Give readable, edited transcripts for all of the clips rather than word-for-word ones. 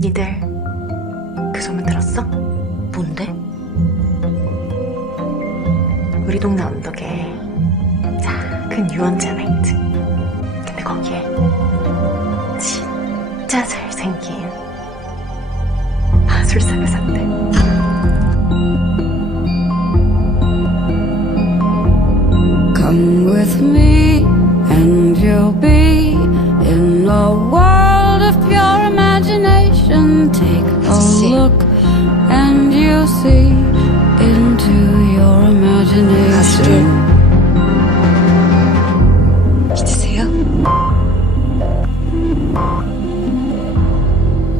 니들 그 소문 들었어? 뭔데? 우리 동네 언덕에 작은 유원지 하나 있지. 근데 거기에 진짜 잘생긴 마술사가 산대. Come with me and you'll be in a world of pure imagination. Take a look and you'll see into your imagination. 믿으세요?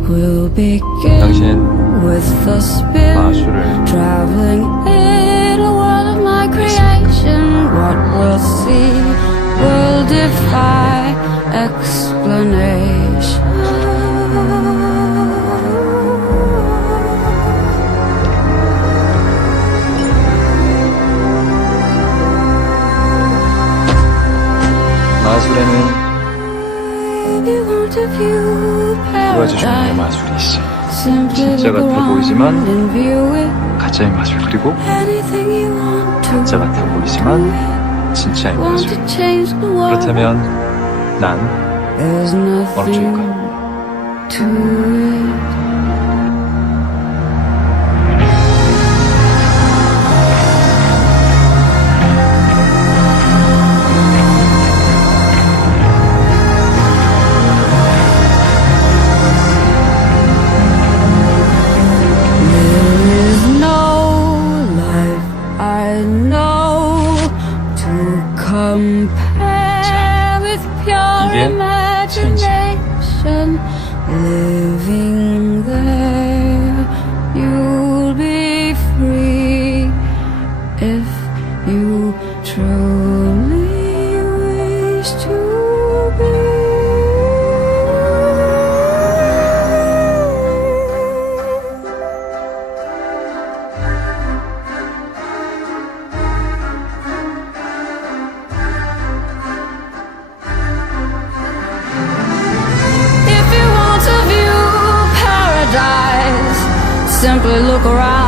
We'll begin 당신 with the spin, 마술을 traveling in a world of my creation. What we'll see will defy explanation. 마술에는 If you want to view 보여주는 게 paradise, 마술이 있어. simply 진짜 look 같아 around 보이지만 and view it. 가짜의 마술, 그리고 Anything you want to 가짜 같아 보이지만 진짜의 want 마술. to change the world. 그렇다면 난 There's 어느 쪽일까? nothing to it. There is no life I know to compare with pure 이게 imagination. Living there, you'll be free if you truly wish to be. If you want to view paradise, simply look around